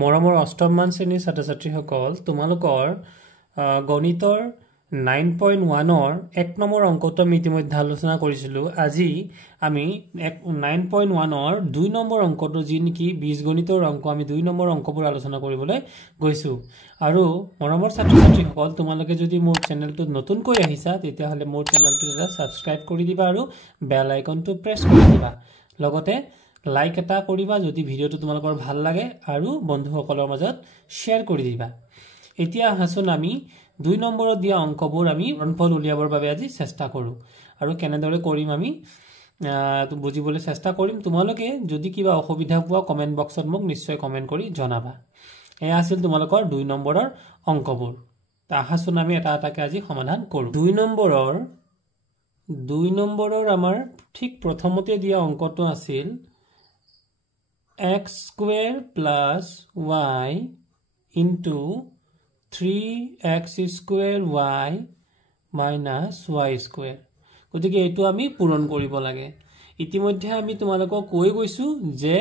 মৰমৰ অষ্টম মান শ্ৰেণীৰ ছাত্ৰ-ছাত্ৰীসকল তোমালোকৰ গণিতৰ 9.1 ৰ 1 নম্বৰ অংকটো আমি ইতিমধ্যে আলোচনা কৰিছিলো। আজি আমি 9.1 ৰ 2 নম্বৰ অংকটো যি নেকি বীজগণিতৰ অংক আমি 2 নম্বৰ অংকবোৰ আলোচনা কৰিবলৈ গৈছো। আৰু মৰমৰ ছাত্ৰ-ছাত্ৰীসকল তোমালোকে যদি মোৰ চেনেলটো নতুনকৈ আহিছা তেতিয়া হলে মোৰ চেনেলটো এটা সাবস্ক্ৰাইব কৰি দিবা আৰু বেল আইকনটো প্ৰেছ কৰি দিবা। লগতে লাইক এটা কৰিবা যদি ভিডিওটো তোমালোকৰ ভাল লাগে আৰু বন্ধুসকলৰ মাজত শ্বেয়াৰ কৰি দিবা। এতিয়া হাসন আমি 2 নম্বৰত দিয়া অংকবোৰ আমি গুণফল উলিয়াবৰ বাবে আজি চেষ্টা কৰো আৰু কেনেদৰে কৰিম আমি বুজিবলৈ চেষ্টা কৰিম। তোমালোকে যদি কিবা অসুবিধা পোৱা কমেন্ট বক্সত মোক নিশ্চয় কমেন্ট কৰি জনাবা। এয়া আছিল তোমালোকৰ 2 নম্বৰৰ অংকবোৰ। তা হাসন আমি এটা এটাকে আজি সমাধান কৰো। 2 নম্বৰৰ আমাৰ ঠিক প্ৰথমতে দিয়া অংকটো আছিল x square plus y into 3x square y minus y square। গতিকে এটো আমি পূৰণ কৰিব লাগে। ইতিমধ্যে আমি তোমালোকক কৈ গৈছো যে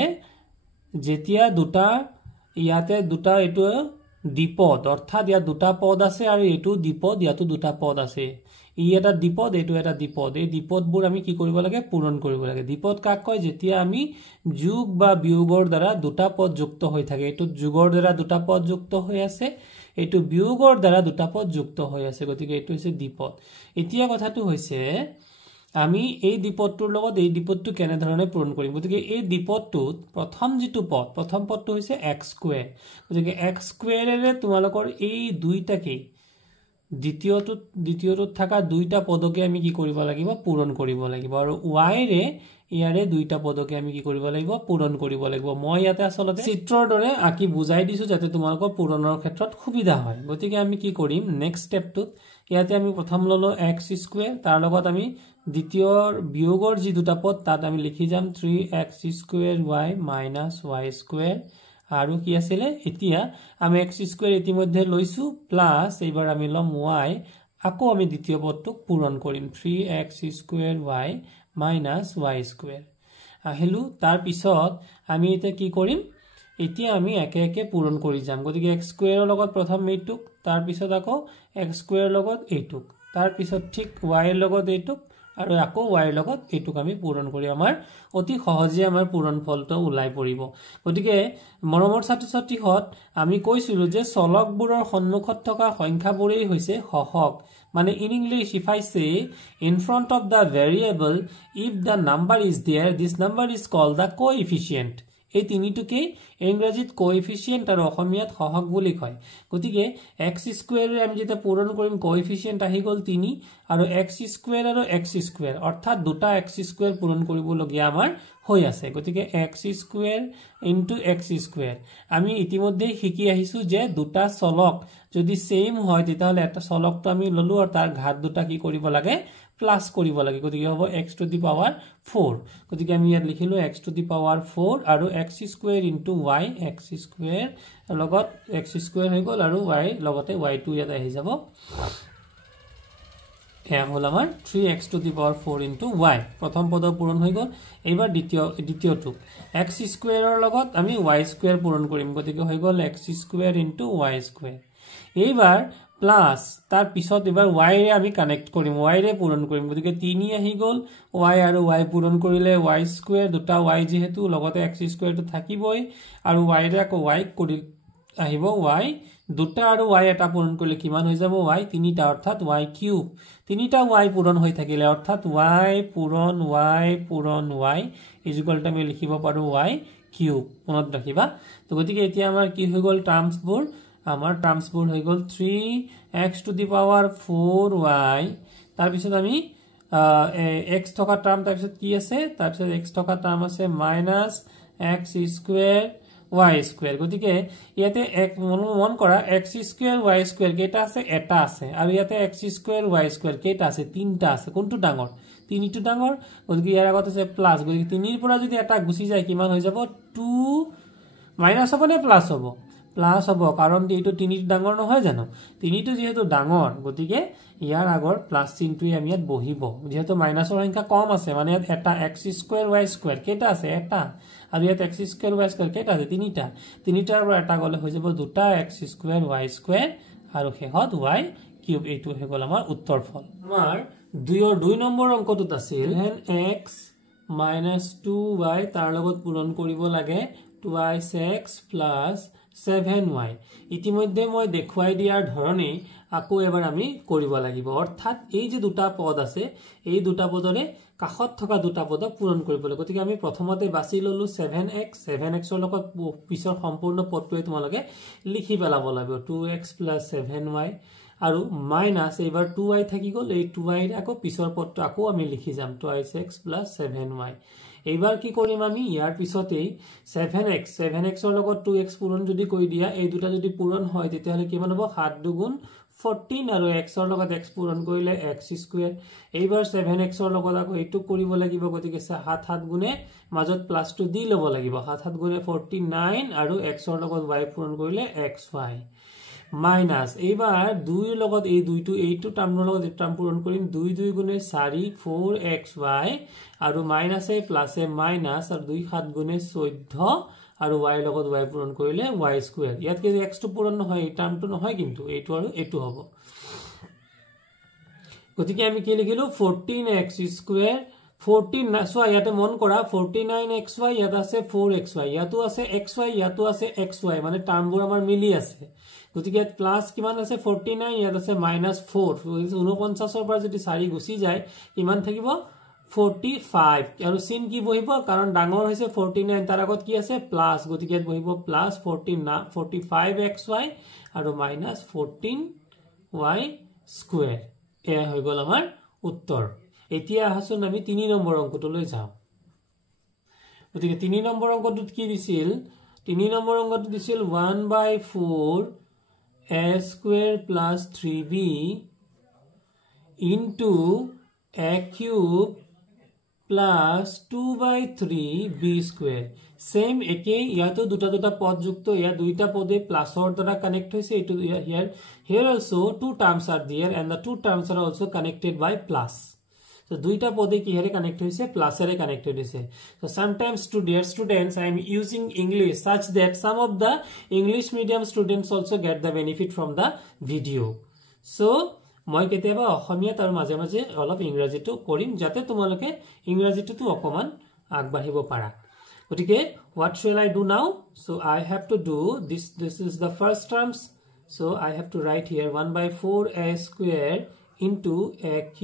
যেতিয়া দুটা ইয়াতে দুটা এটো দ্বিপদ অৰ্থাৎ ইয়া দুটা পদ আছে আৰু এটো দ্বিপদ ইয়াতো দুটা পদ আছে। ই এটা দ্বিপদ এটো এটা দ্বিপদ। এই দ্বিপদবোৰ আমি কি কৰিব লাগে পূৰণ কৰিব লাগে। দ্বিপদ কাক কয় যেতিয়া আমি যোগ বা বিয়োগৰ দ্বাৰা দুটা পদ যুক্ত হৈ থাকে। এটো যোগৰ দ্বাৰা দুটা পদ যুক্ত হৈ আছে, এটো বিয়োগৰ দ্বাৰা দুটা পদ যুক্ত হৈ আছে। গতিকে এটো হৈছে দ্বিপদ। এতিয়া কথাটো হৈছে আমি এই দ্বিপদটোৰ লগত এই দ্বিপদটো কেনে ধৰণে পূৰণ কৰিম। গতিকে এই দ্বিপদটোত প্ৰথম যেটো পদ প্ৰথম পদটো হৈছে x স্কয়াৰ। গতিকে x স্কয়াৰেৰে তোমালোকৰ এই দুইটাকে দ্বিতীয়টোত থকা দুইটা পদকে আমি কি কৰিব লাগিব পূৰণ কৰিব লাগিব আৰু y ৰে ইয়াৰে দুইটা পদকে আমি কি কৰিব লাগিব পূৰণ কৰিব লাগিব। মই ইয়াতে আসলতে চিত্ৰৰ দৰে আকি বুজাই দিছো যাতে তোমালোকৰ পূৰণৰ ক্ষেত্ৰত সুবিধা হয়। গতিকে আমি কি কৰিম নেক্সট স্টেপটোত ইয়াতে আমি প্ৰথম ললো x স্কয়াৰ, তাৰ লগত আমি দ্বিতীয়ৰ বিয়োগৰ যি দুটা পদ তাত আমি লিখি যাম 3x square y minus y square. আৰু কি আছিল এতিয়া আমি x স্কয়াৰ ইতিমধ্যে লৈছো প্লাস এইবাৰ আমি লম y, আকৌ আমি দ্বিতীয় পদটোক পূৰণ কৰিম 3x square y minus y square. আহিলো তাৰ পিছত আমি এটা কি কৰিম এতিয়া আমি একে একে পূৰণ কৰি যাম। গতিকে x স্কয়াৰৰ লগত প্ৰথম এইটোক, তাৰ পিছত আকৌ x স্কয়াৰৰ লগত এইটোক, তাৰ পিছত ঠিক y ৰ লগত এইটোক আৰু আকৌ y ৰ লগত এইটোক আমি পূৰণ কৰি আমাৰ অতি সহজে আমাৰ পূৰণ ফলটো ওলাই পৰিব। গতিকে মৰমৰ ছাত্ৰ-ছাত্ৰীহত আমি কৈছিলো যে চলকবোৰৰ সন্মুখত থকা সংখ্যাবোৰেই হৈছে হহক। মানে in English if I say in front of the variable if the number is there this number is called the coefficient। এই তিনিটোকে ইংৰাজীত কোএফিচিয়েন্ট আৰু অসমীয়াত সহগ বুলি কয়। গতিকে x স্কয়াৰৰ আমি যেটা পূৰণ কৰিম কোএফিচিয়েন্ট আহি গল 3 আৰু x স্কয়াৰ আৰু x স্কয়াৰ অৰ্থাৎ দুটা x স্কয়াৰ পূৰণ কৰিব লগিয়া আমাৰ হৈ আছে। গতিকে x square into x square আমি ইতিমধ্যে শিকি আহিছো যে দুটা চলক যদি সেম হয় তেতিয়াহলে এটা চলকটো আমি ললো আৰু তাৰ ঘাত দুটা কি কৰিব লাগে প্লাস কৰিব লাগে। গতিকে হ'ব x টু দি পাৱাৰ 4। গতিকে আমি ইয়াত লিখিলো x টু দি পাৱাৰ 4 আৰু x square into y x square লগত x স্কয়াৰ হৈ গল আৰু y লগতে y টু ইয়াত আহি যাব। এয়া হল আমাৰ 3x to the power 4 into y। প্ৰথম পদৰ পূৰণ হৈ গল। এইবাৰ দ্বিতীয়টো x স্কয়াৰৰ লগত আমি y স্কয়াৰ পূৰণ কৰিম। গতিকে হৈ গল x square into y square. এইবাৰ প্লাস তাৰ পিছত এবাৰ y ৰে আমি কানেক্ট কৰিম, y ৰে পূৰণ কৰিম। গতিকে 3 আহি গল y আৰু y পূৰণ কৰিলে y স্কয়াৰ দুটা y যেহেতু লগতে x স্কয়াৰটো থাকিবই আৰু y ৰে আকৌ y কৰি আহিব y দুটা আৰু y এটা পূৰণ কৰিলে কিমান হৈ যাব y তিনিটা অৰ্থাৎ y কিউব। তিনিটা y পূৰণ হৈ থাকিলে অৰ্থাৎ y পূৰণ y ইকুৱেল টু আমি লিখিব পাৰো y কিউব। মনত ৰাখিবা। তো গতিকে এতিয়া আমাৰ কি হৈ গল টাৰ্মছবোৰ আমাৰ টাৰ্মছবোৰ হৈ গল 3x to the power 4y, তাৰ পিছত আমি x থকা টাৰ্ম তাৰ পিছত কি আছে তাৰ পিছত x থকা টাৰ্ম আছে minus x square y square. গতিকে ইয়াতে এক মন কৰা x স্কয়াৰ y স্কয়াৰ কেটা আছে এটা আছে আৰু ইয়াতে x স্কয়াৰ y স্কয়াৰ কেটা আছে তিনটা আছে। কোনটো ডাঙৰ তিনিটো ডাঙৰ। গতিকে ইয়াৰ আগত আছে প্লাস। গতিকে 3 ৰ পৰা যদি এটা গুছি যায় কিমান হৈ যাব 2 মাইনাস হ'ব নে প্লাস হ'ব প্লাস হব কাৰণ এইটো 3 ডাঙৰ নহয় জানো 3 যেহেতু ডাঙৰ গতিকে ইয়াৰ আগৰ প্লাস চিহ্নটোই আমি ইয়াত বহিব যেহেতু মাইনাসৰ সংখ্যা কম আছে মানে ইয়াত এটা x² y² কেটা আছে এটা আৰু ইয়াত x² y² কেটা আছে তিনিটাৰ পৰা এটা গলে হৈ যাব দুটা x² y² আৰু হেহত y³ এইটো হৈ গল আমাৰ উত্তৰ ফল আমাৰ 2 নম্বৰ অংকটোত আছিল x - 2y তাৰ লগত পূৰণ কৰিব লাগে 2x plus 7y ইতিমধ্যে মই দেখুৱাই দিয়াৰ ধৰণে আকৌ এবাৰ আমি কৰিব লাগিব অৰ্থাৎ এই যে দুটা পদ আছে এই দুটা পদৰে কাষত থকা দুটা পদ পূৰণ কৰিব লাগে গতিকে আমি প্ৰথমতে বাছি ললো 7x ৰ লগত পিছৰ সম্পূৰ্ণ পদটোৱে তোমালোকে লিখি পেলাব লাগিব 2x plus 7y আৰু মাইনাস এইবাৰ 2y থাকি গল এই 2y আকৌ পিছৰ পদটো আকৌ আমি লিখি যাম 2x plus 7y এইবাৰ কি কৰিম আমি ইয়াৰ পিছতেই 7x ৰ লগত 2x পূৰণ যদি কৰি দিয়া এই দুটা যদি পূৰণ হয় তেতিয়াহলে কিমান হ'ব 7 দুগুণ 14 আৰু x ৰ লগত x পূৰণ কৰিলে x² এইবাৰ 7x ৰ লগত আকৌ এইটো কৰিব লাগিব গতিকে 7 গুণে মাজত প্লাসটো দি লব লাগিব 7 গুণে 49 আৰু x ৰ লগত y পূৰণ কৰিলে xy মাইনাস এইবাৰ 2 ৰ লগত এই দুইটো এইটো টাৰ্মৰ লগত এই টাৰ্ম পূৰণ কৰিম 2 2 গুণে 4 4xy আৰু মাইনাসে প্লাসে মাইনাস আৰু 2 7 গুণে 14 আৰু y লগত y পূৰণ কৰিলে y² ইয়াত কি x টো পূৰণ নহয় এই টাৰ্মটো নহয় কিন্তু এইটো আৰু এইটো হ'ব গতিকে আমি কি লিখিলো 14x² 14 সো ইয়াতে মন কৰা 49xy ইয়াত আছে 4xy ইয়াতো আছে xy ইয়াতো আছে xy মানে টাৰ্মবোৰ আমাৰ মিলি আছে গতিকে প্লাস কিমান আছে 49 ইয়াত আছে -4 49 ৰ পৰা যদি 4 গুছি যায় কিমান থাকিব 45 আৰু চিন কি বহিব কাৰণ ডাঙৰ হৈছে 49 তাৰ আগত কি আছে প্লাস গতিকে বহিব প্লাস 45xy আৰু -14y² এ হৈ গল আমাৰ উত্তৰ এতিয়া আহাচোন আমি 3 নম্বৰ অংকটোলৈ যাও গতিকে 3 নম্বৰ অংকটোত কি দিছিল 3 নম্বৰ অংকটো দিছিল 1/4 a² plus 3b into a³ plus 2/3b². Same একে ইয়াতো দুটা পদ যুক্ত ইয়া দুইটা পদে প্লাসৰ দ্বাৰা কানেক্ট হৈছে এটো here also two terms are there and the two terms are also connected by plus. So দুইটা পদে কি here connect হৈছে প্লাসেৰে connected হৈছে. So sometimes to dear students I am using English such that some of the English medium students also get the benefit from the video. So মই কেতিয়াবা অসমীয়া তাৰ মাজে মাজে অলপ ইংৰাজীটো কৰিম যাতে তোমালোকে ইংৰাজীটো অকমান আগবাঢ়িব পাৰা গতিকে what shall I do now so I have to do this is the first terms so I have to write here 1/4 a² into a³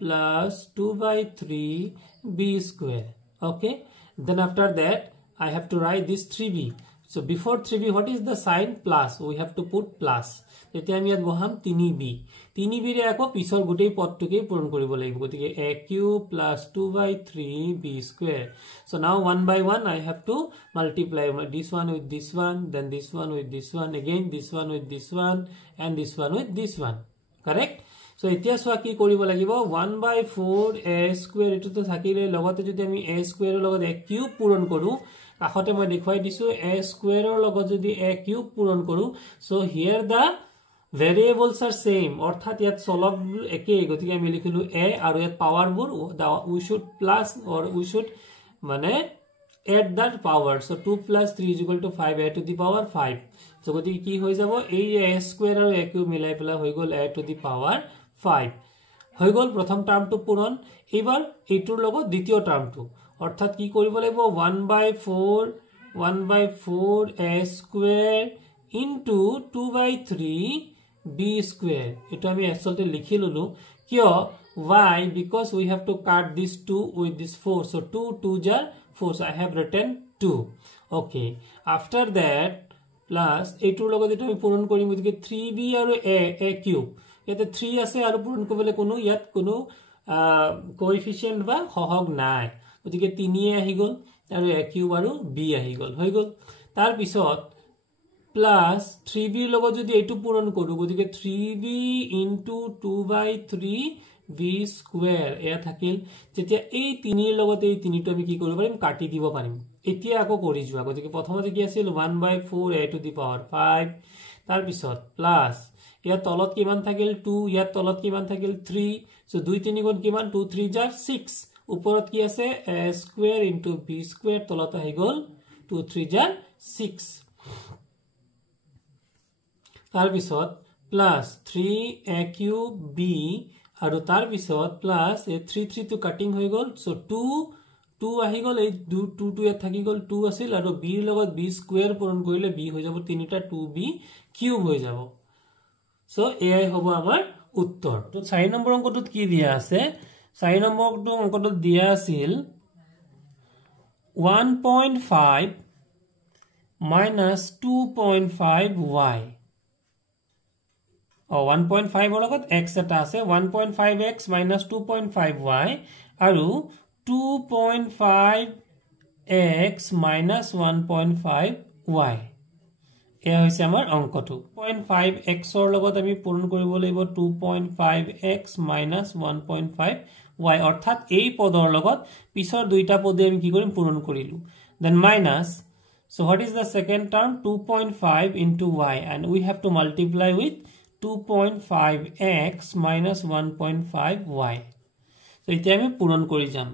plus 2/3b². Okay, then after that I have to write this 3b. So before 3b what is the sign plus we have to put plus. এতিয়া আমি ইয়াত বহাম 3b ৰে আকৌ পিছৰ গোটেই পদটোকে পূৰণ কৰিব লাগিব গতিকে a³ plus 2/3b². So now one by one I have to multiply this one with this one then this one with this one again this one with this one and this one with this one. Correct? So এতিয়া সোয়া কি কৰিব লাগিব 1/4 a² এটো থাকিলে লগতে যদি আমি a² ৰ লগত a³ পূৰণ কৰো কাখতে মই দেখুৱাই দিছো a² ৰ লগত যদি a³ পূৰণ কৰো so here the variables are same অৰ্থাৎ ইয়াত চলক একে গতিকে আমি লিখিলো a আৰু ইয়াত পাৱাৰবোৰ we should plus or we should মানে add that power so 2 plus 3 is equal to 5 a to the power 5 so গতিকে কি হৈ যাব এই a² আৰু a³ মিলাই পেলা হৈ গল a to the power 5 হৈ গল প্ৰথম টাৰ্মটো পূৰণ এবাৰ এইটোৰ লগত দ্বিতীয় টাৰ্মটো অৰ্থাৎ কি কৰিব লাগিব 1/4 a² into 2/3b² এটা আমি আসলতে লিখি ললো কিয় why because we have to cut this 2 with this 4 so 2 2s are 4 so I have written 2 okay after that plus এইটোৰ লগত এটা আমি পূৰণ কৰিম গতিকে 3b আৰু a³ ইয়াতে 3 আছে আৰু পূৰণ কৰিবলৈ কোনো ইয়াত কোনো কোএফিচিয়েন্ট বা সহগ নাই গতিকে 3 আহি গল আৰু a³ আৰু b আহি গল হৈ গল তাৰ পিছত plus 3b লগত যদি এটো পূৰণ কৰো গতিকে 3b into 2/3b² এয়া থাকিল যেতিয়া এই 3 ৰ লগত এই 3টো আমি কি কৰিব পাৰিম কাটি দিব পাৰিম এতিয়া আকৌ কৰি যোৱা গতিকে প্ৰথমতে কি আছিল 1/4 a to the power 5 তাৰ পিছত প্লাস ইয়াত তলত কিমান থাকিল 2 ইয়াত তলত কিমান থাকিল 3 সো 2 3 গুণ কিমান 2 3 jar 6 ওপৰত কি আছে a square into b square তলত আহি গল 2 3 jar 6 তাৰ পিছত প্লাস 3 a cube b আৰু তাৰ পিছত প্লাস 3 3 to cutting হৈ গল সো 2 আহি গল এই 2 2 ইয়াত থাকি গল 2 আছিল আৰু b ৰ লগত b স্কয়াৰ পূৰণ কৰিলে b হৈ যাব 3টা 2b কিউব হৈ যাব সো এআই হ'ব আমাৰ উত্তৰ তো 4 নম্বৰ অংকটোত কি দিয়া আছে 4 নম্বৰ অংকটোত দিয়া আছিল 1.5 minus 2.5y 1.5 ৰ লগত x এটা আছে 1.5x minus 2.5y আৰু 2.5x minus 1.5y এয়া হৈছে আমাৰ অংকটো 0.5x ৰ লগত আমি পূৰণ কৰিব লাগিব 2.5x minus 1.5y অৰ্থাৎ এই পদৰ লগত পিছৰ দুইটা পদে আমি কি কৰিম পূৰণ কৰিলো then minus so what is the second term 2.5 into y and we have to multiply with 2.5x minus 1.5y so এতিয়া আমি পূৰণ কৰি যাম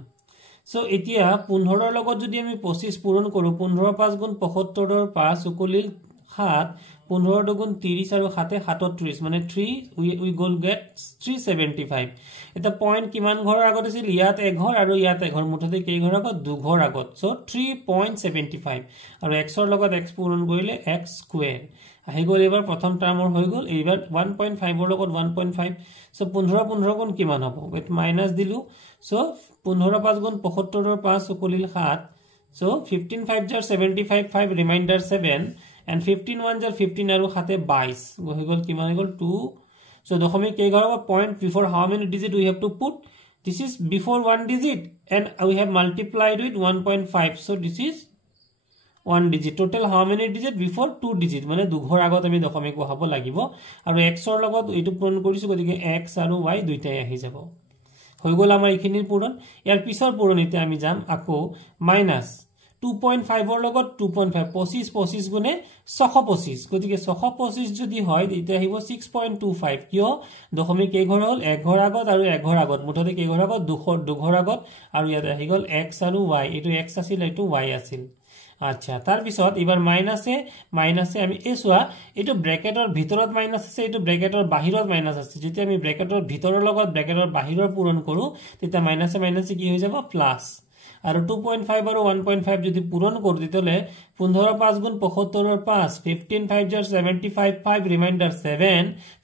so এতিয়া 15 ৰ লগত যদি আমি 25 পূৰণ কৰো 15 5 গুণ 75 ৰ 5 উকলিল 7 15 দুগুণ 30 আৰু 7 37 মানে 3 we will get 375 এটা পয়েন্ট কিমান ঘৰৰ আগত আছিল ইয়াত এক ঘৰ আৰু ইয়াত এক ঘৰ মুঠতে কেই ঘৰ আগত দু ঘৰ আগত সো 3.75 আৰু x ৰ লগত x পূৰণ কৰিলে x স্কয়াৰ আহি গল এবাৰ প্ৰথম টাৰ্মৰ হৈ গল এইবাৰ 1.5 ৰ লগত 1.5 সো 15 15 গুণ কিমান হ'ব উইথ মাইনাস দিলু সো 15 5 গুণ 75 ৰ 5 উকলিল 7 so 15 5 jar 75 5 reminder 7 and 15 1 jar 15 আৰু 7 22 হৈ গল কিমান হৈ গল 2 so দশমিক কেই ঘৰ হ'ব point before how many digit we have to put this is before one digit and we have multiplied with 1.5 so this is one digit total how many digit before two digit মানে দু ঘৰ আগত আমি দশমিক বহাব লাগিব আৰু x ৰ লগত এইটো পূৰণ কৰিছো গতিকে x আৰু y দুইটাই আহি যাব হৈ গল আমাৰ ইখিনিৰ পূৰণ ইয়াৰ পিছৰ পূৰণ এতিয়া আমি যাম আকৌ মাইনাস 2.5 ৰ লগত 2.5 25 গুণে 625 গতিকে 625 যদি হয় এটা আহিব 6.25 কিয় দশমিক কেই ঘৰ হল এক ঘৰ আগত আৰু এক ঘৰ আগত মুঠতে কেই ঘৰ আগত দু ঘৰ আগত আৰু ইয়াত আহি গল x আৰু y এটো x আছিল এটো y আছিল আচ্ছা তাৰ পিছত এবাৰ মাইনাসে আমি এসোৱা এটো ব্ৰ্যাকেটৰ ভিতৰত মাইনাস আছে এটো ব্ৰ্যাকেটৰ বাহিৰত মাইনাস আছে যেতিয়া আমি ব্ৰ্যাকেটৰ ভিতৰৰ লগত ব্ৰ্যাকেটৰ বাহিৰৰ পূৰণ কৰো তেতিয়া মাইনাসে কি হৈ যাব প্লাস আৰু 2.5 আৰু 1.5 যদি পূৰণ কৰো তেতিয়ালে 15 5 গুণ 75 ৰ 5 15 5 jar 75 5 ৰিমাইন্ডাৰ 7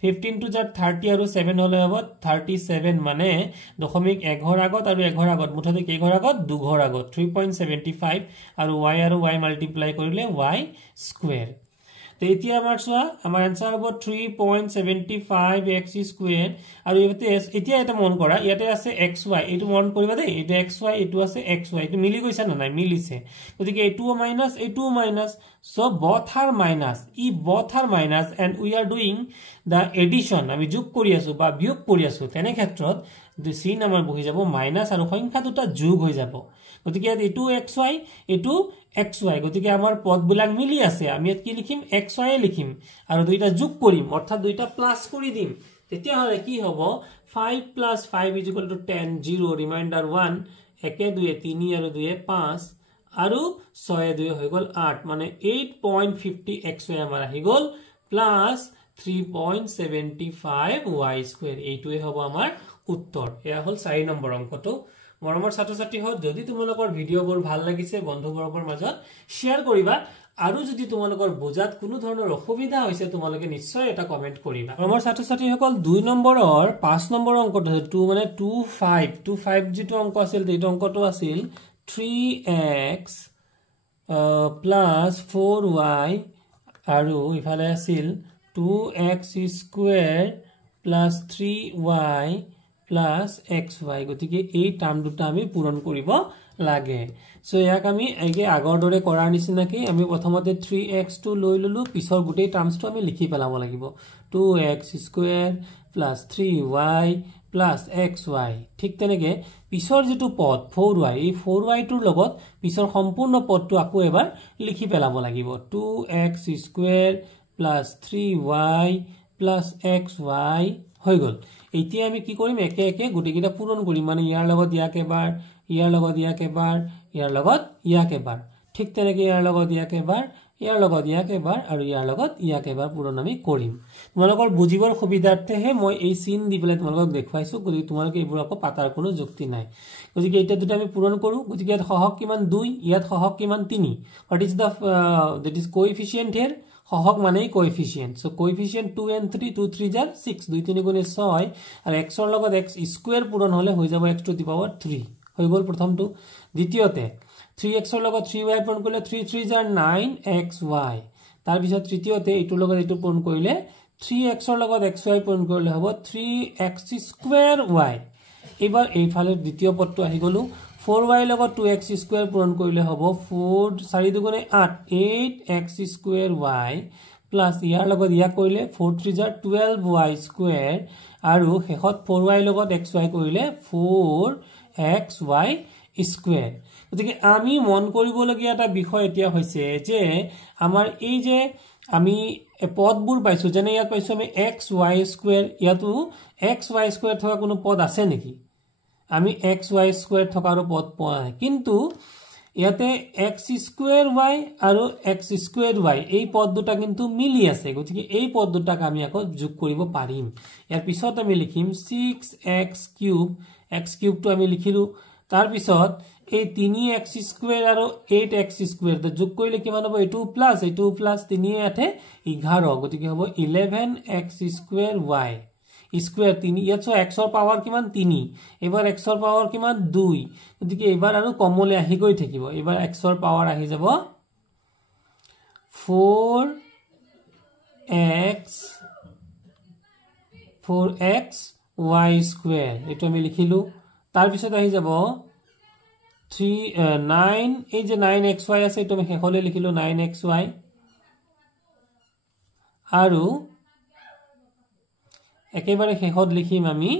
15 2 jar 30 আৰু 7 হলে হ'ব 37 মানে দশমিক এক ঘৰ আগত আৰু এক ঘৰ আগত মুঠতে কেই ঘৰ আগত দু ঘৰ আগত 3.75 আৰু y মাল্টিপ্লাই কৰিলে y স্কয়াৰ তো এতিয়া আমাৰ आंसर হ'ব 3.75x স্কয়াৰ আৰু এতিয়া এটা মন কৰা ইয়াতে আছে xy এটো মন কৰিবা দে এটা xy এটো আছে xy এটো মিলি গৈছে না নাই মিলিছে গতিকে এটোও minus so both are minus and we are doing the addition আমি যোগ কৰি আছো বা বিয়োগ কৰি আছো তেনে ক্ষেত্ৰত the c নাম্বাৰ বহি যাব মাইনাস আৰু সংখ্যা দুটা যোগ হৈ যাব গতিকে এটো xy এটো xy গতিকে আমাৰ পদবিলাক মিলি আছে আমি ইয়াত কি লিখিম xy লিখিম আৰু দুইটা যোগ কৰিম অৰ্থাৎ দুইটা প্লাস কৰি দিম তেতিয়া হলে কি হ'ব 5 + 5 = 10 0 ৰিমাইন্ডাৰ 1 1 2 3 আৰু 2 5 আৰু 6 2 হৈ গল 8 মানে 8.50 xy আমাৰ আহি গল প্লাস 3.75y² এইটোই হ'ব আমাৰ উত্তৰ এয়া হল 4 নম্বৰ অংকটো মৰমৰ ছাত্ৰ-ছাত্ৰী হল যদি তোমালোকৰ ভিডিওবোৰ ভাল লাগিছে বন্ধুবৰ্গৰ মাজত শেয়াৰ কৰিবা আৰু যদি তোমালোকৰ বুজাত কোনো ধৰণৰ অসুবিধা হৈছে তোমালোকে নিশ্চয় এটা কমেন্ট কৰিবা মৰমৰ ছাত্ৰ-ছাত্ৰী সকল 2 নম্বৰৰ 5 নম্বৰ অংকটো 2 মানে 25 যেটো অংক আছিল এইটো অংকটো আছিল 3x plus 4y আৰু ইফালে আছিল 2x² plus 3y plus xy গতিকে এই টাৰ্ম দুটা আমি পূৰণ কৰিব লাগে সো ইয়াক আমি এগে আগৰ দৰে কৰাৰ নিচিনাকৈ আমি প্ৰথমতে 3x টো লৈ ললো পিছৰ গোটেই টার্মছটো আমি লিখি পেলাব লাগিব 2x² plus 3y plus xy ঠিক তেনেকে পিছৰ যেটো পদ 4y এই 4y টোৰ লগত পিছৰ সম্পূৰ্ণ পদটো আকৌ এবাৰ লিখি পেলাব লাগিব 2x² plus 3y plus xy হৈ গল এতিয়া আমি কি কৰিম একে একে গুটিকিটা পূৰণ কৰিম মানে ইয়াৰ লগত ইয়াক এবাৰ ইয়াৰ লগত ইয়াক এবাৰ ইয়াৰ লগত ইয়াক এবাৰ ঠিক তেনেকে ইয়াৰ লগত ইয়াক এবাৰ ইয়াৰ লগত ইয়াক এবাৰ আৰু ইয়াৰ লগত ইয়াক এবাৰ পূৰণ আমি কৰিম তোমালোকৰ বুজিবৰ সুবিধাৰ্থেহে মই এই চিন দি পেলাই তোমালোকক দেখুৱাইছো গতিকে তোমালোকে এইবোৰ আকৌ পাতাৰ কোনো যুক্তি নাই গতিকে এটা দুটা আমি পূৰণ কৰো গতিকে ইয়াত সহগ কিমান 2 ইয়াত সহগ কিমান 3 what is the that is coefficient here সহগ মানে coefficient so coefficient 2 and 3 2 3 jar 6 2 3 গুণে 6 আর x এর লগত x স্কয়ার পূরণ হলে হৈ যাব x টু দি পাওয়ার 3 হৈ গল প্ৰথমটো দ্বিতীয়তে 3x এৰ লগত 3y পূৰণ কৰিলে 3 3 jar 9xy তাৰ পিছত তৃতীয়তে এটোৰ লগত এটো পূৰণ কৰিলে 3x এৰ লগত xy পূৰণ কৰিলে হ'ব 3x স্কয়াৰ y এবাৰ এইফালে দ্বিতীয় পদটো আহি গলো 4y লগত 2x স্কয়াৰ পূৰণ কৰিলে হ'ব 4 4 দুগুণে 8 8x স্কয়াৰ y প্লাস ইয়াৰ লগত ইয়া কৰিলে 4 3 jar 12y স্কয়াৰ আৰু হেহত 4y লগত xy কৰিলে 4xy স্কয়াৰ গতিকে আমি মন কৰিবলগীয়া এটা বিষয় এতিয়া হৈছে যে আমাৰ এই যে আমি পদবোৰ পাইছো যেনে ইয়াত পাইছো আমি xy স্কয়াৰ ইয়াতো xy স্কয়াৰ থকা কোনো পদ আছে নেকি আমি xy স্কয়াৰ থকাৰো পদ পোৱা নাই কিন্তু ইয়াতে x স্কয়াৰ y আৰু x স্কয়ার y এই পদ দুটা কিন্তু মিলি আছে গতিকে এই পদ দুটাক আমি আকৌ যোগ কৰিব পাৰিম ইয়াৰ পিছত আমি লিখিম 6x³ x³ টো আমি লিখিলো তাৰ পিছত এই 3x স্কয়াৰ আৰু 8x স্কয়াৰ তে যোগ কৰিলে কিমান হ'ব 2 প্লাস 3 8 11 গতিকে হ'ব 11x square y square 3 ইয়াছো x এর পাওয়ার কিমান 3 এবাৰ x এৰ পাওয়াৰ কিমান 2 গতিকে এবাৰ আৰু কমলে আহি গৈ থাকিব এবাৰ x এৰ পাওয়াৰ আহি যাব 4x y স্কয়াৰ এটো আমি লিখিলো তাৰ পিছত আহি যাব 9 এই যে 9xy আছে এটো আমি হেকলে লিখিলো 9xy আৰু একেবাৰে হেহত লিখিম আমি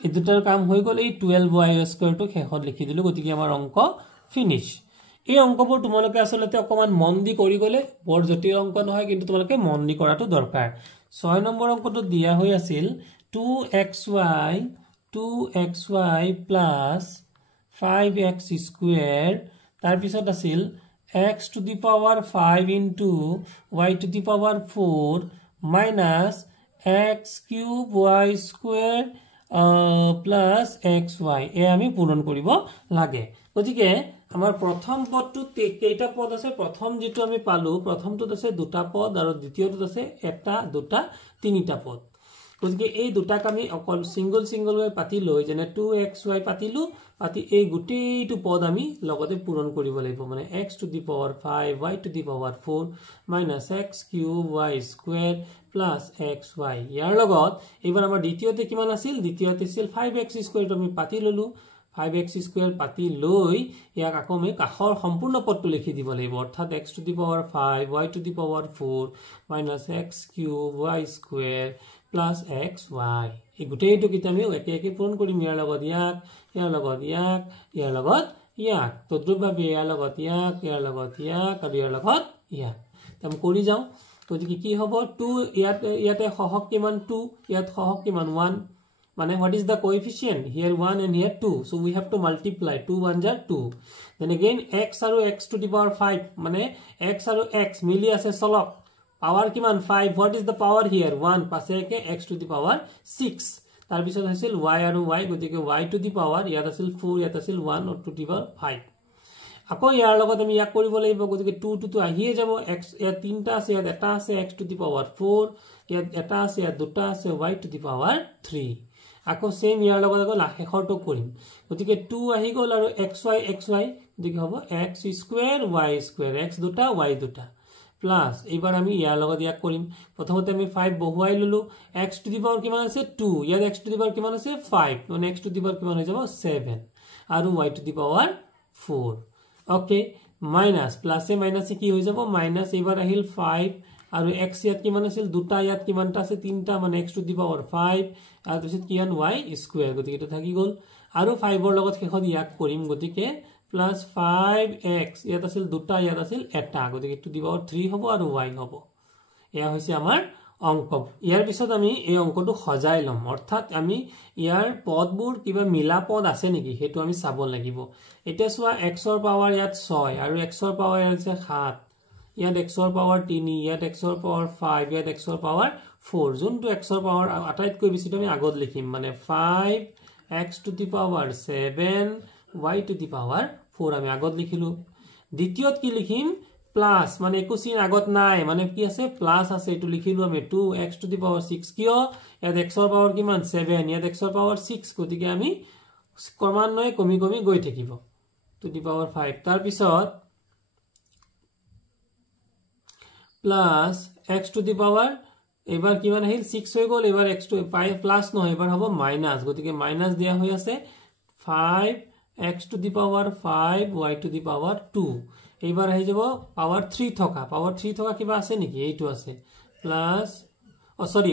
এই দুটাৰ কাম হৈ গল এই 12y স্কয়াৰ টো হেহত লিখি দিলো গতিকে আমাৰ অংক ফিনিশ এই অংকবোৰ তোমালোকে আসলতে অকমান মন দি কৰি গলে বৰ জটিল অংক নহয় কিন্তু তোমালোকে মন দি কৰাটো দৰকাৰ 6 নম্বৰ অংকটো দিয়া হৈ আছিল 2xy plus 5x square তাৰ পিছত আছিল x to the power 5 into y to the power 4 minus x cube y square plus xy এ আমি পূৰণ কৰিব লাগে গতিকে আমাৰ প্ৰথম পদটো কেইটা পদ আছে প্ৰথম যেটো আমি পালো প্ৰথমটোত আছে দুটা পদ আৰু দ্বিতীয়টোত আছে এটা দুটা তিনিটা পদ গতিকে এই দুটাক আমি অকল সিঙ্গল ওয়ে পাতি লৈ যেনে 2xy পাতিলো পাতি এই গুটেইটো পদ আমি লগতে পূৰণ কৰিব লাগিব মানে x to the power 5 y to the power 4 minus x cube y square plus xy ইয়াৰ লগত এবাৰ আমাৰ দ্বিতীয়তে কিমান আছিল দ্বিতীয়তে আছিল 5x square টো আমি পাতি ললো 5x square পাতি লৈ ইয়াক আকৌ আমি কাখৰ সম্পূৰ্ণ পদটো লিখি দিব লাগিব অৰ্থাৎ x to the power 5 y to the power 4 minus x cube y square plus xy এই গুটেইটো কিটা আমি একে একে পূৰণ কৰিম ইয়াৰ লগত ইয়াক ইয়াৰ লগত ইয়াক ইয়াৰ লগত ইয়াক তদ্ৰুপভাৱে ইয়াৰ লগত ইয়াক ইয়াৰ লগত ইয়াক আৰু ইয়াৰ লগত ইয়াক তাম কৰি যাও গতিকে কি হ'ব 2 ইয়াতে সহগ কিমান 2 ইয়াত সহগ কিমান 1 মানে what is the coefficient here 1 and here 2 so we have to multiply 2 1 jar 2 then again x আৰু x to the power 5 মানে x আৰু x মিলি আছে চলক power কিমান 5 what is the power here 1 পাছে কে x to the power 6 তাৰ পিছত আছিল y আৰু y গতিকে y to the power ইয়াত আছিল 4 ইয়াত আছিল 1 or to the power 5 আকৌ ইয়াৰ লগত আমি ইয়াক কৰিব লাগিব গতিকে 2 to আহিয়ে যাব x ইয়াত তিনটা আছে ইয়াত এটা আছে x to the power 4 ইয়াত এটা আছে ইয়াত দুটা আছে y to the power 3 আকৌ সেম ইয়াৰ লগত আকৌ লাখেখৰটো কৰিম গতিকে 2 আহি গল আৰু xy গতিকে হ'ব x square y square x দুটা y দুটা প্লাস এবাৰ আমি ইয়াৰ লগত ইয়াক কৰিম প্ৰথমতে আমি 5 বহুৱাই ললো x to the power কিমান আছে 2 ইয়াত x to the power কিমান আছে 5 মানে x to the power কিমান হৈ যাব 7 আৰু y to the power 4 okay minus প্লাসে মাইনাসে কি হৈ যাব মাইনাস এবাৰ আহিল 5 আৰু x ইয়াত কিমান আছিল দুটা ইয়াত কিমানটা আছে তিনটা মানে x টু দি পাৱাৰ 5 আৰু তাৰপিছত কিমান y স্কয়াৰ গতিকে এটা থাকি গল আৰু 5 ৰ লগত শেষত ইয়াক কৰিম গতিকে প্লাস 5x ইয়াত আছিল দুটা ইয়াত আছিল এটা গতিকে টু দি পাৱাৰ 3 হ'ব আৰু y হ'ব এয়া হৈছে আমাৰ অংক ইয়াৰ পিছত আমি এই অংকটো সজাই লম অৰ্থাৎ আমি ইয়াৰ পদবোৰ কিবা মিলা পদ আছে নেকি হেতু আমি চাব লাগিব এটা সোয়া x ৰ পাৱাৰ ইয়াত 6 আৰু x ৰ পাৱাৰ ইয়াত আছে 7 ইয়াত x ৰ পাৱাৰ 3 ইয়াত x ৰ পাৱাৰ 5 ইয়াত x ৰ পাৱাৰ 4 যোনটো x ৰ পাৱাৰ আটাইতকৈ বেছি আমি আগত লিখিম মানে 5 x to the power 7 y to the power 4 আমি আগত লিখিলো দ্বিতীয়ত কি লিখিম প্লাস মানে একো চিন আগত নাই মানে কি আছে প্লাস আছে এটো লিখিলো আমি 2x টু দি পাৱাৰ 6 কিয় ইয়াত x ৰ পাৱাৰ কিমান 7 ইয়াত x ৰ পাৱাৰ 6 গতিকে আমি ক্ৰমান্বয়ে কমি কমি গৈ থাকিব টু দি পাৱাৰ 5 তাৰ পিছত plus x to the power এবাৰ কিমান আহিল 6 হৈ গল এবাৰ x টু 5 প্লাস নহয় এবাৰ হ'ব মাইনাস গতিকে মাইনাস দিয়া হৈ আছে 5 x to the power 5 y to the power 2 এইবাৰ আহি যাব পাৱাৰ 3 থকা কিবা আছে নেকি এইটো আছে প্লাস সৰি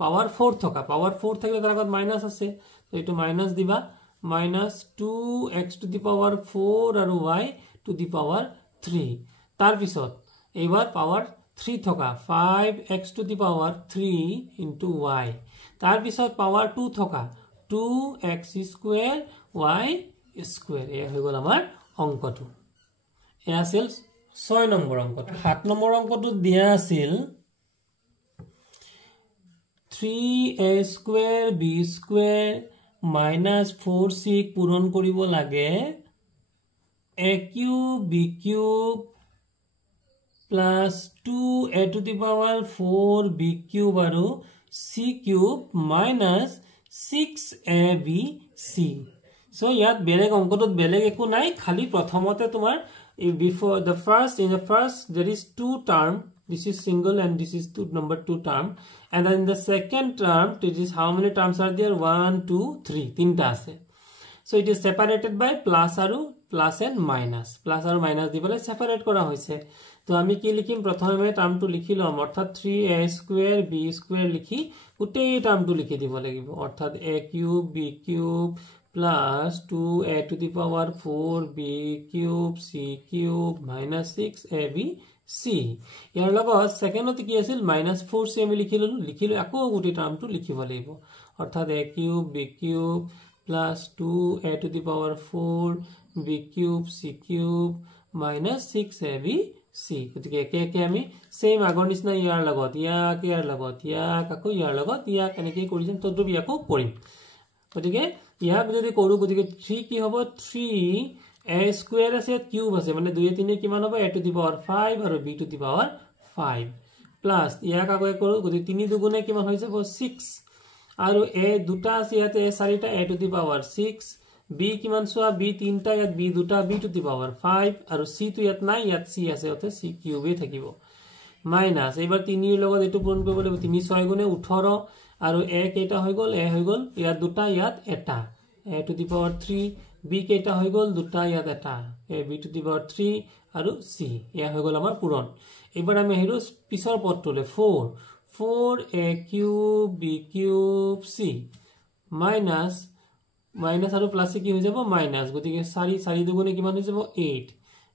পাৱাৰ 4 থাকিলে তাৰ আগত মাইনাস আছে তো এইটো মাইনাস দিবা minus 2x to the power 4 আৰু y টু দি পাৱাৰ 3 তাৰ পিছত এইবাৰ পাৱাৰ 3 থকা 5x to the power 3 into y তাৰ পিছত পাৱাৰ 2 থকা 2x স্কয়াৰ y স্কয়াৰ এ হৈ গল আমাৰ অংকটো এ আছিল 6 নম্বৰ অংকটো 7 নম্বৰ অংকটো দিয়া আছিল 3a square b square -4c পূৰণ কৰিব লাগে a cube b cube plus 2a to the power 4b cube আৰু c cube minus 6abc so ইয়াত বেলেগ অংকটোত বেলেগ একো নাই খালি প্ৰথমতে তোমাৰ before the first in the first there is two term this is single and this is number 2 term and then in the second term it is how many terms are there 1 2 3 তিনটা আছে so it is separated by plus and minus plus আৰু minus দিবলে separate কৰা হৈছে তো আমি কি লিখিম প্ৰথমে টার্মটো লিখি লম অর্থাৎ 3a স্কয়ার b স্কয়ার লিখি গোটেই টার্মটো লিখি দিব লাগিব অর্থাৎ a cube b cube plus 2a to the power 4b cube c cube minus 6ab c ইয়াৰ লগত সেকেন্ডত কি আছিল -4c আমি লিখিলো আকৌ গোটেই টার্মটো লিখিব লাগিব অর্থাৎ a cube b cube plus 2a to the power 4 b cube c cube minus 6ab c গতিকে একে আমি সেম আগৰ নিচিনা ইয়াৰ লগত ইয়াক আকৌ ইয়াৰ লগত ইয়াক এনেকৈ কৰি যাম তদ্ৰুপ ইয়াকো কৰিম গতিকে ইয়াক যদি কৰো গতিকে 3 কি হ'ব 3 a স্কয়াৰ আছে কিউব আছে মানে 2 3 কিমান হ'ব a to the power 5 আৰু b to the power 5 plus ইয়াক আকৌ কৰো গতিকে 3 দুগুণে কিমান হৈ যাব 6 আৰু a দুটা আছে ইয়াতে 4টা a to the power 6 b কিমান সোয়া b তিনটা ইয়াত b দুটা b to the power 5 আৰু c তো ইয়াত নাই ইয়াত c আছে অতে c কিউবে থাকিব মাইনাস এবাৰ 3 ৰ লগত এটো পূৰণ কৰিব লাগিব 3 6 গুণে 18 আৰু a কেটা হৈ গল a হৈ গল ইয়াত দুটা ইয়াত এটা a to the power 3 b কেটা হৈ গল দুটা ইয়াত এটা a b to the power 3 আৰু c ইয়া হৈ গল আমাৰ পূৰণ এবাৰ আমি হেৰু পিছৰ পদটোলে 4 a cube b cube c minus আৰু প্লাস কি হৈ যাব মাইনাস গতিকে 4 দুগুণে কিমান হৈ যাব 8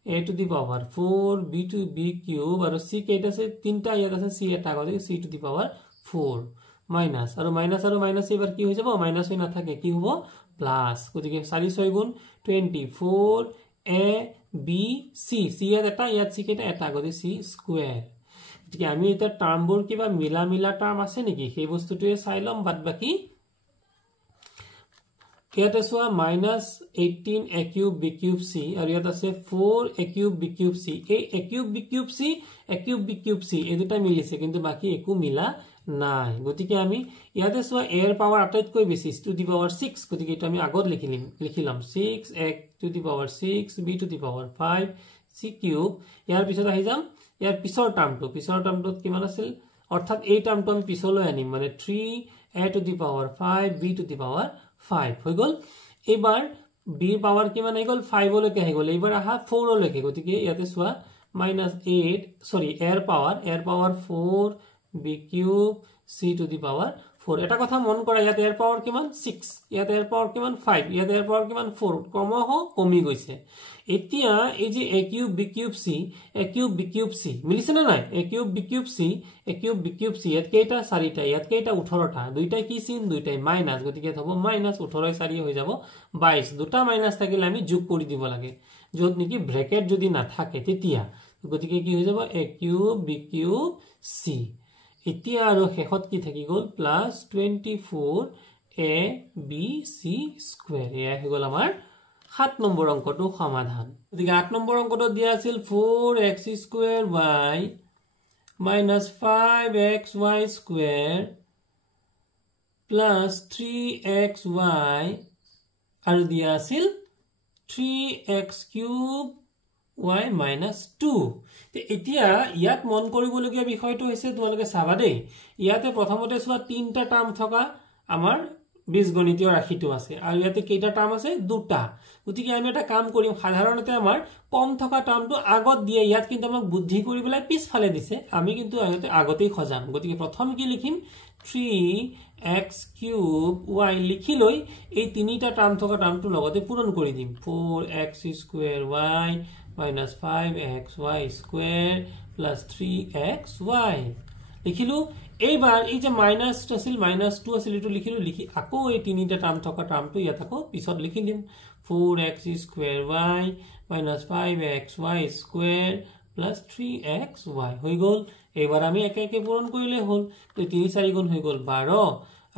a to the power 4 b to b cube আৰু c কেটা আছে তিনটা ইয়াত আছে c এটা গতিকে c to the power 4 minus আৰু মাইনাস এবাৰ কি হৈ যাব মাইনাস হৈ নাথাকে কি হ'ব প্লাস গতিকে 4 6 গুণ 24 a b c c ইয়াত c কেটা এটা গতিকে c স্কয়াৰ গতিকে আমি এটা টাৰ্মবোৰ কিবা মিলা টাৰ্ম আছে নেকি সেই বস্তুটোৱে চাই লম বাদ বাকি ইয়াত আছে -18 a cube b cube c আৰু ইয়াত আছে 4 a cube b cube c এই a cube b cube c a cube b cube c এই দুটা মিলিছে কিন্তু বাকি একো মিলা নাই গতিকে আমি ইয়াতে সোয়া a এর পাওয়ার আটাইতকৈ বেছি টু দি পাওয়ার 6 গতিকে এটা আমি আগত লিখিলাম 6 a to the power 6 b to the power 5 c cube ইয়াৰ পিছত আহি যাম ইয়াৰ পিছৰ টাৰ্মটো কিমান আছিল অৰ্থাৎ এই টার্মটো আমি পিছলৈ আনিম মানে 3 a to the power 5 b to the power 5 হৈ গল এবাৰ b পাওয়াৰ কিমান আহি গল 5 লৈকে আহি গল এবাৰ আহা 4 লৈকে গতিকে ইয়াতে সোয়া minus 8 sorry a power 4 b cube c to the power 4 এটা কথা মন কৰা ইয়াত a power কিমান 6 ইয়াত a power কিমান 5 ইয়াত a power কিমান 4 ক্ৰমশ কমি গৈছে এতিয়া এই যে a cube b cube c মিলিছে না নাই a cube b cube c ইয়াত কেইটা 4টা ইয়াত কেইটা 18টা দুইটাই কি চিন দুইটাই মাইনাস গতিকে হ'ব মাইনাস 18 4 হৈ যাব 22 দুটা মাইনাস থাকিলে আমি যোগ কৰি দিব লাগে যত নেকি ব্র্যাকেট যদি না থাকে তেতিয়া গতিকে কি হৈ যাব a cube b cube c এতিয়া আৰু হেহত কি থাকি গল plus 24 a b c square এয়া হৈ গল আমাৰ 7 নম্বৰ অংকটো সমাধান গতিকে 8 নম্বৰ অংকটো দিয়া আছিল 4x square y minus 5xy square plus 3xy আৰু দিয়া আছিল 3x cube y minus 2 তে এতিয়া ইয়াত মন কৰিবলগীয়া বিষয়টো হৈছে তোমালোকে চাবা দেই ইয়াতে প্ৰথমতে চোৱা তিনটা টাৰ্ম থকা আমাৰ বীজগণিতীয় ৰাশিটো আছে আৰু ইয়াতে কেইটা টাৰ্ম আছে দুটা গতিকে আমি এটা কাম কৰিম সাধাৰণতে আমাৰ কম থকা টাৰ্মটো আগত দিয়ে ইয়াত কিন্তু আমাক বুদ্ধি কৰিবলৈ পিছফালে দিছে আমি কিন্তু আগতেই খজাম গতিকে প্ৰথম কি লিখিম 3x cube y লিখি লৈ এই তিনিটা টাৰ্ম থকা টাৰ্মটো লগতে পূৰণ কৰি দিম 4x square y minus 5xy square plus 3xy লিখিলো এইবাৰ এই যে মাইনাস আছিল মাইনাস 2 আছিল এটো লিখিলো লিখি আকৌ এই তিনিটা টাৰ্ম থকা টাৰ্মটো ইয়াত আকৌ পিছত লিখি দিম 4x square y minus 5xy square plus 3xy হৈ গল এইবাৰ আমি একে একে পূৰণ কৰিলে হল তো 3 4 গুণ হৈ গল 12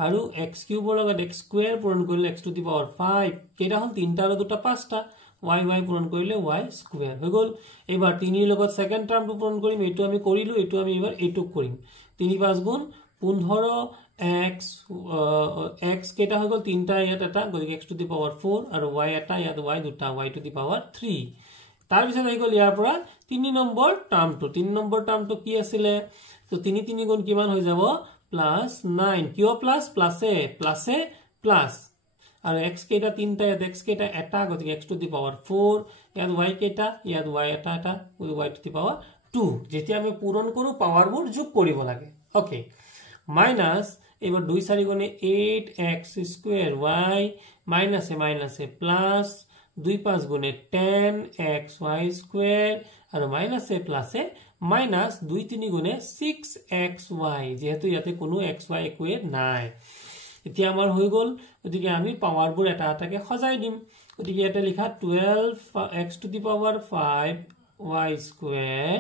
আৰু x কিউবৰ লগত x স্কয়াৰ পূৰণ কৰিলে x টু দি পাৱাৰ 5 কেইটা হল তিনটা আৰু দুটা পাঁচটা y পূৰণ কৰিলে y স্কয়াৰ হৈ গল এইবাৰ 3 ৰ লগত সেকেন্ড টাৰ্মটো পূৰণ কৰিম এটো আমি কৰিলো এটো আমি এবাৰ এটো কৰিম 3 5 গুণ 15 x কেইটা হৈ গল তিনটা ইয়াত এটা গতিকে x টু দি পাৱাৰ 4 আৰু y এটা ইয়াত y দুটা y টু দি পাৱাৰ 3 তাৰ পিছত আহি গল ইয়াৰ পৰা 3 নম্বৰ টাৰ্মটো কি আছিল তো 3 3 গুণ কিমান হৈ যাব প্লাস 9 কিয় প্লাস প্লাস আৰু x কেইটা তিনটা ইয়াত x কেইটা এটা গতিকে x টু দি পাৱাৰ 4 ইয়াত y কেইটা ইয়াত y এটা y টু দি পাৱাৰ 2 যেতিয়া আমি পূৰণ কৰো পাৱাৰবোৰ যোগ কৰিব লাগে ওকে মাইনাস এবাৰ 2 4 গুণে 8x স্কয়াৰ y মাইনাস এ প্লাস 2 5 গুণে 10xy স্কয়াৰ আৰু মাইনাস এ প্লাস এ মাইনাস 2 3 গুণে 6xy যেহেতু ইয়াতে কোনো xy একোৱে নাই এতিয়া আমাৰ হৈ গল গতিকে আমি পাৱাৰবোৰ এটা এটাকে সজাই দিম গতিকে এটা লিখা 12x to the power 5y square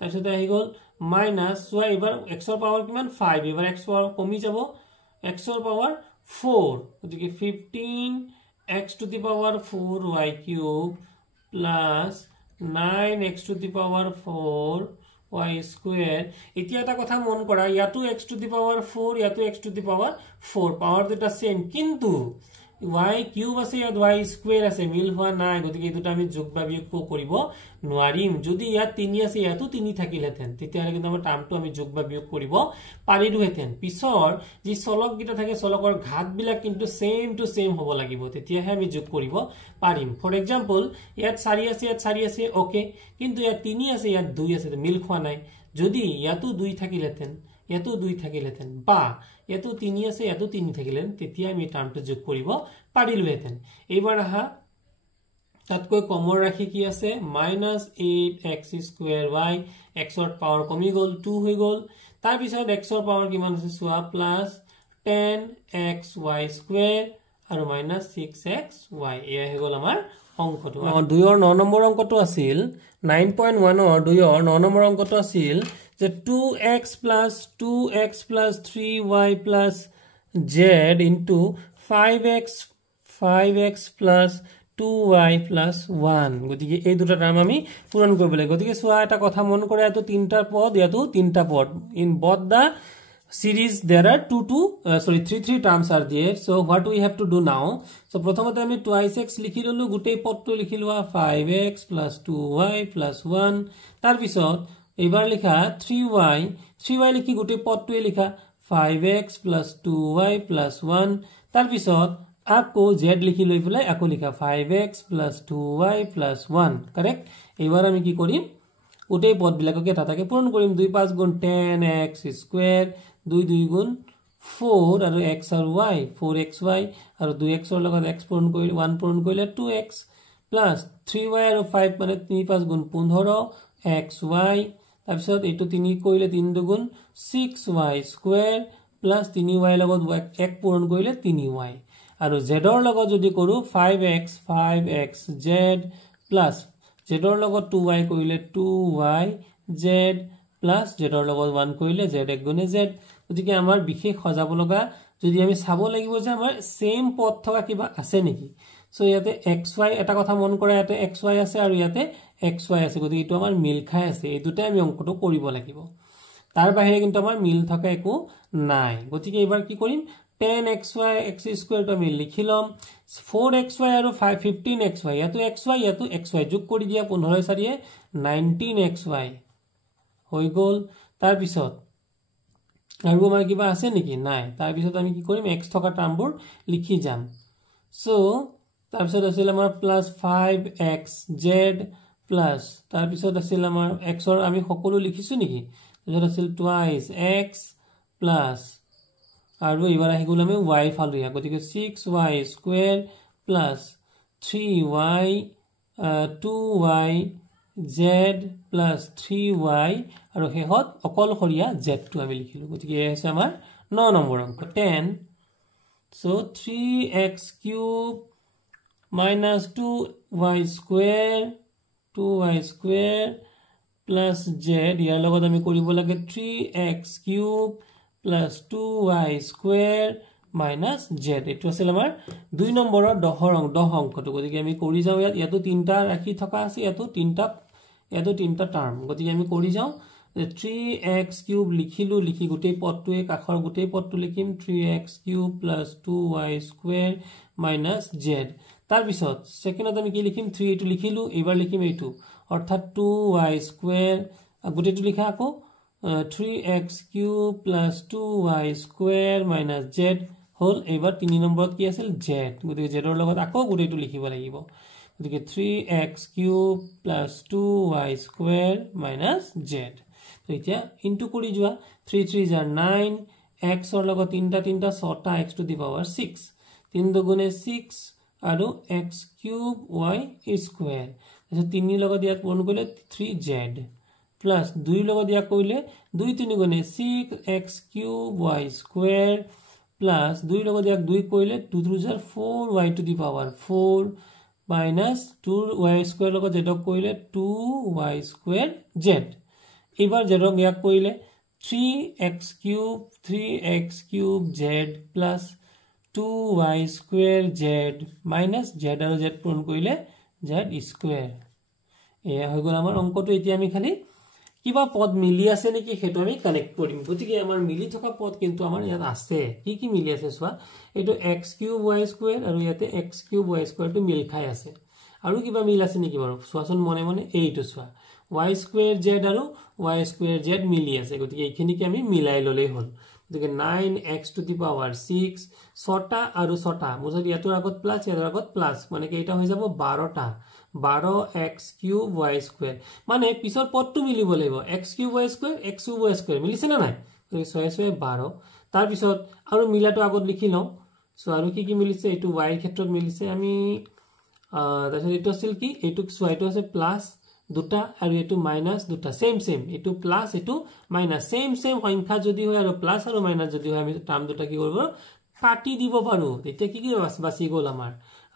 তাৰপিছত আহি গল মাইনাস y এবাৰ x ৰ পাৱাৰ কিমান 5 এবাৰ x পাৱাৰ কমি যাব x ৰ পাৱাৰ 4 গতিকে 15x to the power 4y cube plus 9x to the power 4y square এতিয়া এটা কথা মন কৰা ইয়াতো x টু দি পাৱাৰ 4 ইয়াতো x to the power 4 power দুটা সেম কিন্তু y কিউব আছে ইয়াত y স্কয়াৰ আছে মিল হোৱা নাই গতিকে এই দুটা আমি যোগ বা বিয়োগ কৰিব নোৱাৰিম যদি ইয়াত 3 আছে ইয়াতো 3 থাকিলেতেন তেতিয়া কিন্তু আমাৰ টাৰ্মটো আমি যোগ বা বিয়োগ কৰিব পাৰিলোহেতেন পিছৰ যি চলক গিটা থাকে চলকৰ ঘাত বিলাক কিন্তু সেম টু সেম হ'ব লাগিব তেতিয়াহে আমি যোগ কৰিব পাৰিম ফৰ এক্সাম্পল ইয়াত 4 আছে ওকে কিন্তু ইয়াত 3 আছে ইয়াত 2 আছে মিল খোৱা নাই যদি ইয়াতো 2 থাকিলেতেন ইয়াতো 2 থাকিলেতেন বা ইয়াতো 3 আছে ইয়াতো 3 থাকিলেন তেতিয়া আমি টাৰ্মটো যোগ কৰিব পাৰিলোহেতেন এইবাৰ আহা তাতকৈ কমৰ ৰাশি কি আছে -8x স্কয়াৰ y x ৰ পাৱাৰ কমি গল 2 হৈ গল তাৰ পিছত x ৰ পাৱাৰ কিমান আছে চোৱা প্লাস 10xy স্কয়াৰ আৰু -6xy এয়া হৈ গল আমাৰ অংকটো 2 ৰ 9 নম্বৰ অংকটো আছিল 9.1 ৰ 2 ৰ 9 নম্বৰ অংকটো আছিল যে 2x plus 3y plus z into 5x plus 2y plus 1 গতিকে এই দুটা টার্ম আমি পূরণ কৰিব লাগে গতিকে সোয়া এটা কথা মন কৰে এটো তিনটা পদ ইয়াতো তিনটা পদ in both the series there are 3 terms are there so what we have to do now so প্ৰথমতে আমি twice x লিখি ললো গুটেই পদটো লিখি লোৱা 5x plus 2y plus 1 তাৰ পিছত এবাৰ লিখা 3y লিখি গুটেই পদটোৱে লিখা 5x plus 2y plus 1 তাৰ পিছত আকৌ z লিখি লৈ পেলাই আকৌ লিখা 5x plus 2y plus 1 correct এবাৰ আমি কি কৰিম গোটেই পদবিলাকক এটা এটাকে পূৰণ কৰিম 2 5 গুণ 10x স্কয়াৰ 2 2 গুণ 4 আৰু x আৰু y 4xy আৰু 2x ৰ লগত x পূৰণ কৰি 1 পূৰণ কৰিলে 2x প্লাস 3y আৰু 5 মানে 3 5 গুণ 15xy তাৰ পিছত এটো 3 কৰিলে 3 2 গুণ 6y স্কয়াৰ প্লাস 3y লগত 1 পূৰণ কৰিলে 3y আৰু z ৰ লগত যদি কৰো 5xz প্লাস z ৰ লগত 2y কৰিলে 2yz প্লাস z ৰ লগত 1 কৰিলে z এক গুণে z গতিকে আমাৰ বিশেষ সজাব লগা যদি আমি চাব লাগিব যে আমাৰ সেম পদ থকা কিবা আছে নেকি সো ইয়াতে xy এটা কথা মন কৰা ইয়াতে xy আছে আৰু ইয়াতে xy আছে গতিকে এটো আমাৰ মিল খাই আছে এই দুটাই আমি অংকটো কৰিব লাগিব তাৰ বাহিৰে কিন্তু আমাৰ মিল থকা একো নাই গতিকে এবাৰ কি কৰিম 10xy x স্কয়াৰ টো আমি লিখিলম 4xy আৰু 15xy ইয়াতো xy ইয়াতো xy যোগ কৰি দিয়া 15 4 19xy হৈ গল তাৰ পিছত আৰু আমাৰ কিবা আছে নেকি নাই তাৰ পিছত আমি কি কৰিম x থকা টাৰ্মবোৰ লিখি যাম সো তাৰ পিছত আছিল আমাৰ প্লাস 5xz প্লাস তাৰ পিছত আছিল আমাৰ x ৰ আমি সকলো লিখিছো নেকি তাৰপিছত আছিল twice x প্লাস আৰু এবাৰ আহি গল আমি y ফালো ইয়া গতিকে 6y square plus 3y 2y z plus 3y আৰু হেহত অকলখৰিয়া z টো আমি লিখিলো গতিকে এই আছে আমাৰ 9 নম্বৰ অংক 10 so 3x cube minus 2y square plus z ইয়াৰ লগত আমি কৰিব লাগে 3x cube plus 2y square minus z এটো আছিল আমাৰ 2 নম্বৰৰ 10 অংকটো গতিকে আমি কৰি যাও ইয়াতো তিনটা ৰাখি থকা আছে ইয়াতো তিনটা টাৰ্ম গতিকে আমি কৰি যাও 3x cube লিখিলো লিখি গোটেই পদটোৱে কাখৰ গোটেই পদটো লিখিম 3x cube plus 2y square minus z তাৰ পিছত সেকেন্ডত আমি কি লিখিম 3 এটো লিখিলো এবাৰ লিখিম এইটো অৰ্থাৎ 2y square গোটেইটো লিখা আকৌ 3x cube plus 2y square minus z হল এবাৰ 3 নম্বৰত কি আছিল z গতিকে z ৰ লগত আকৌ গোটেইটো লিখিব লাগিব গতিকে 3x cube plus 2y square minus z তো এতিয়া ইনটু কৰি যোৱা 3 3 * 9 x ৰ লগত 3 6টা x to the power 6 3 দুগুণে 6 আৰু x cube y square তাৰপিছত 3 লগত ইয়াত পূৰণ কৰিলে 3z প্লাস 2 লগত ইয়াক কৰিলে 2 3 গুণে 6x cube y square plus 2 লগত ইয়াক 2 কৰিলে 2 3 4y to the power 4 minus 2y square লগত z কৰিলে 2y square z এবাৰ z ক ইয়াক কৰিলে 3x cube z plus 2y square z minus z আৰু z পূৰণ কৰিলে z square এয়া হৈ গল আমাৰ অংকটো এতিয়া আমি খালি কিবা পদ মিলি আছে নেকি হেতু আমি কানেক্ট কৰিম গতিকে আমাৰ মিলি থকা পদ কিন্তু আমাৰ ইয়াত আছে কি মিলি আছে সোৱা এটো x cube y square আৰু ইয়াতে x cube y square টো মিল খাই আছে আৰু কিবা মিল আছে নেকি বাৰু সোৱাচন মনে মনে এইটো সোৱা y square z আৰু y square z মিলি আছে গতিকে এইখিনিকে আমি মিলাই ললেই হল গতিকে 9x to the power 6 ছটা আৰু ছটা মুজত ইয়াতৰ আগত প্লাস ইয়াতৰ আগত প্লাস মানে কি এটা হৈ যাব 12টা 12x cube y square মানে পিছৰ পদটো মিলিব লাগিব x cube y square x cube y square মিলিছে না নাই তো 6 6 12 তাৰ পিছত আৰু মিলাটো আগত লিখি লও সো আৰু কি মিলিছে এটো y ৰ ক্ষেত্ৰত মিলিছে আমি তাৰপিছত এটো আছিল কি এটো সোয়াইটো আছে প্লাস দুটা আৰু এটো মাইনাস দুটা সেম এটো প্লাস এটো মাইনাস সেম সংখ্যা যদি হয় আৰু প্লাস আৰু মাইনাস যদি হয় আমি টাৰ্ম দুটা কি কৰব কাটি দিব পাৰো তেতিয়া কি বাসি গল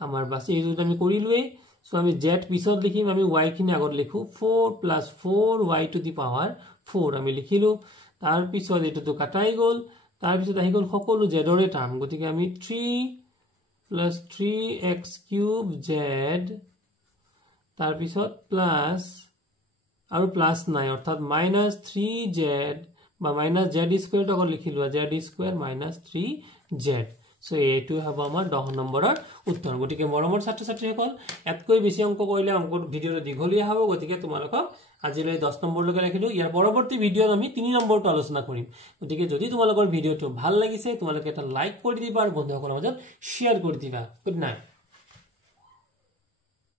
আমাৰ বাসি এই দুটা আমি কৰিলুৱে সো আমি z পিছত লিখিম আমি y খিনি আগত লিখো 4 plus 4y to the power 4 আমি লিখিলো তাৰ পিছত এটো কাটাই গল তাৰ পিছত আহি গল সকলো z ৰে টাৰ্ম গতিকে আমি 3 plus 3x cube z তাৰ পিছত প্লাস আৰু প্লাস নাই অৰ্থাৎ -3z বা -z স্কয়াৰ টো লিখিলো z স্কয়াৰ -3z সো এইটো হ'ব আমাৰ 10 নম্বৰৰ উত্তৰ গতিকে মৰমৰ ছাত্ৰ ছাত্ৰী সকল এতকৈ বেছি অংক কৰিলে অংকৰ ভিডিওটো দীঘলীয়া হ'ব গতিকে তোমালোকক আজিলৈ 10 নম্বৰ লৈকে ৰাখিলো ইয়াৰ পৰৱৰ্তী ভিডিওত আমি 3 নম্বৰটো আলোচনা কৰিম গতিকে যদি তোমালোকৰ ভিডিওটো ভাল লাগিছে তোমালোকে এটা লাইক কৰি দিবা আৰু বন্ধুসকলৰ মাজত শেয়াৰ কৰি দিবা গুড নাইট